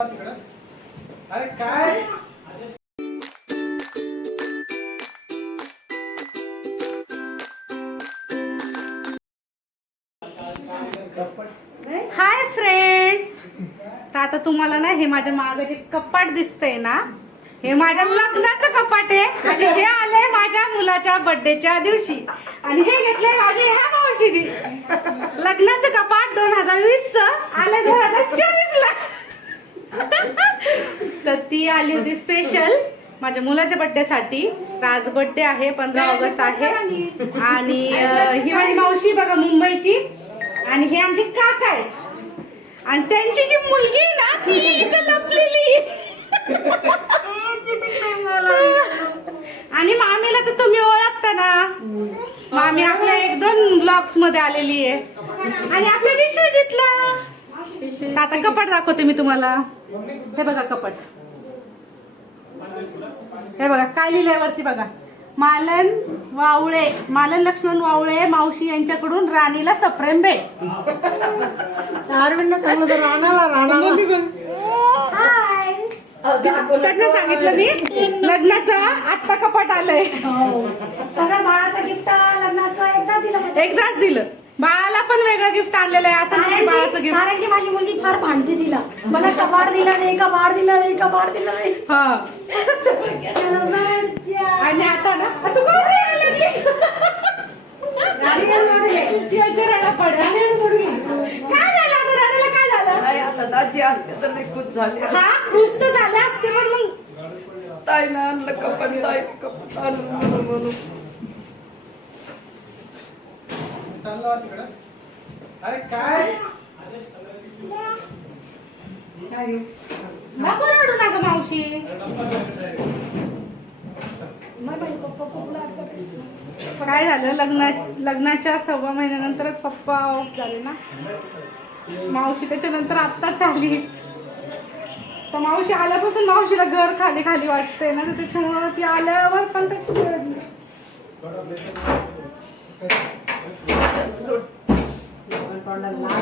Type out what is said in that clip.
अरे काय hi friends. तर आता तुम्हाला ना हे माझ्या मागचे जे कपाट दिसतंय ना हे माझ्या लग्नाचं कपाट आहे. आणि हे आलंय माझ्या मुलाच्या बर्थडेच्या दिवशी. आणि हे घेतलंय माझ्या ह्या मावशीने. लग्नाचं कपाट दोन हजार वीस आलंय दोन हजार ती आली होती स्पेशल माझ्या मुलाच्या बर्थडे साठी. आज बर्थडे आहे पंधरा ऑगस्ट आहे. आणि ही माझी मावशी बघा मुंबईची. आणि हे आमचे काका आहेत. आणि त्यांची जी मुलगी आहे ना ती इथं लपलेली. आणि मामीला तर तुम्ही ओळखता ना. मामी आपल्या एक दोन ब्लॉग्समध्ये आलेली आहे. आणि आपल्या विश्वजितला तर आता कपाट दाखवते मी तुम्हाला. हे बघा कपाट हे बघा काय लिहिलंय वरती बघा. मालन वावळे मालन लक्ष्मण वावळे मावशी यांच्याकडून राणीला सप्रेम भेट. अरविंद सांगलं तर राणाला राणाला. त्यांना सांगितलं मी लग्नाचं आत्ता कपाट आलंय. सगळ्या बाळाचा गिफ्ट लग्नाचा एकदा दिलं म्हणजे. एकदाच दिलं. बाळाला पण वेगळं गिफ्ट आणलेलं आहे असं नाही बाळाचं गिफ्ट कारण की माझी मुलगी फार भांडते तिला. मला कबाड दिला नाही कबाड दिला नाही कबाड दिला नाही? हा. आणि आता ना? तू का रडायला लागली? काय झालं आता? रडायला काय झालं? नाही आता दाजी असते तर नाही खुश झाले. हा खुश तर झाले असते पण मग? ताईनं आणलं कपन ताई कपन आणलं म्हणून. तिकडं. अरे काय? नको रडू नका मावशी. काय झालं? लग्ना लग्नाच्या सव्वा महिन्यानंतरच पप्पा ऑफ झाले ना? मावशी त्याच्यानंतर आत्ताच आली. तर मावशी आल्यापासून मावशीला घर खाली खाली वाटतंय ना तर त्याच्यामुळे ती आल्यावर पण तशीच रडली. சொல்லலாம்